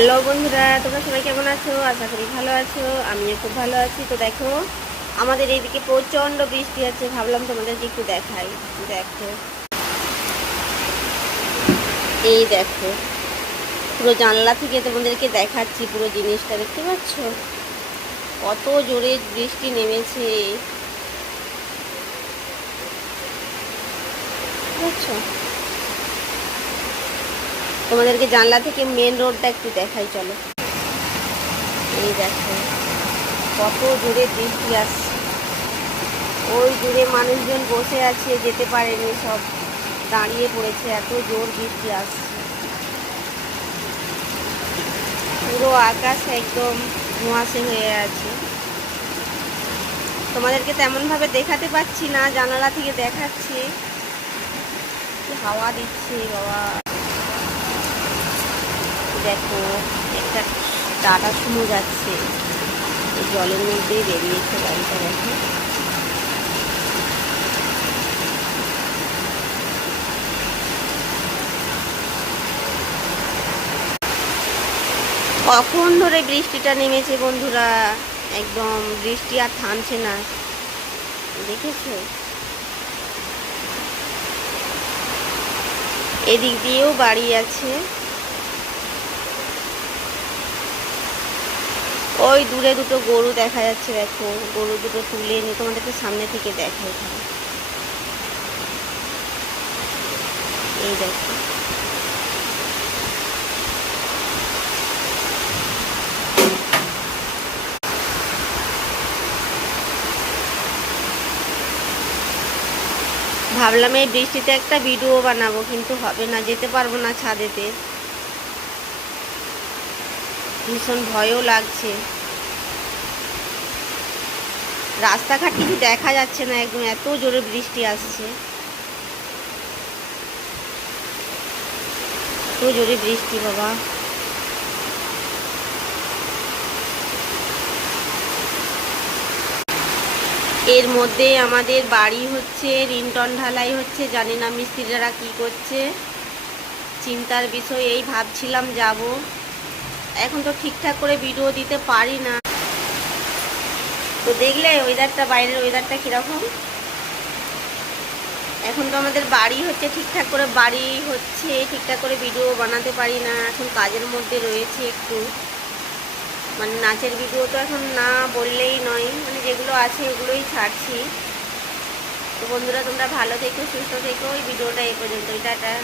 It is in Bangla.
হ্যালো বন্ধুরা, তোমরা সবাই কেমন আছো? আশা করি ভালো আছো। আমিও খুব ভালো আছি। তো দেখো, আমাদের এইদিকে প্রচণ্ড বৃষ্টি আছে। ভাবলাম তোমাদেরকে একটু দেখাই। দেখো, এই দেখো, পুরো জানলা থেকে তোমাদেরকে দেখাচ্ছি। পুরো জিনিসটা দেখতে পাচ্ছ? কত জোরে বৃষ্টি নেমেছে, বুঝছো? তোমাদেরকে জানলা থেকে মেন রোডটা একটু দেখাই, চলো। এই দেখো, কত জোরে বৃষ্টি আসছে। ওই দূরে মানুষজন বসে আছে, যেতে পারেনি, সব দাঁড়িয়ে পড়েছে, এত জোর বৃষ্টি আসছে। পুরো আকাশ একদম ধোঁয়াশে হয়ে আছে। তোমাদেরকে তেমনভাবে দেখাতে পাচ্ছি না, জানালা থেকে দেখাচ্ছি। হাওয়া দিচ্ছে বাবা। দেখো, একটা টাটা সুমো যাচ্ছে, এই জলের মধ্যেই বেরিয়েছে গাড়িটা। দেখো, কখন ধরে বৃষ্টিটা নেমেছে বন্ধুরা, একদম বৃষ্টি আর থামছে না, দেখেছো? এদিক দিয়েও বাড়ি আছে। ওই দূরে দুটো গরু দেখা যাচ্ছে, দেখো, গরু দুটো তুলে এনে তোমাদেরকে সামনে থেকে দেখাই। এই দেখো, ভাবলাম এই বৃষ্টিতে একটা ভিডিও বানাবো, কিন্তু হবে না, যেতে পারবো না ছাদেতে। ভীষণ ভয়ও লাগছে, রাস্তাঘাট কিছু দেখা যাচ্ছে না, একদম এত জোরে বৃষ্টি আসছে, এত জোরে বৃষ্টি বাবা। এর মধ্যে আমাদের বাড়ি হচ্ছে, রিংটন ঢালাই হচ্ছে, জানি না মিস্ত্রিরা কি করছে। চিন্তার বিষয়, এই ভাবছিলাম যাব, এখন তো ঠিকঠাক করে ভিডিও দিতে পারি না। তো দেখলে ওয়েদারটা, বাইরের ওয়েদারটা কীরকম। এখন তো আমাদের বাড়ি হচ্ছে, ঠিকঠাক করে বাড়ি হচ্ছে, ঠিকঠাক করে ভিডিও বানাতে পারি না, এখন কাজের মধ্যে রয়েছে একটু। মানে নাচের ভিডিও তো এখন না বললেই নয়, মানে যেগুলো আছে ওগুলোই ছাড়ছি। তো বন্ধুরা, তোমরা ভালো থেকো, সুস্থ থেকো। ওই ভিডিওটা এই পর্যন্তই, টাটা।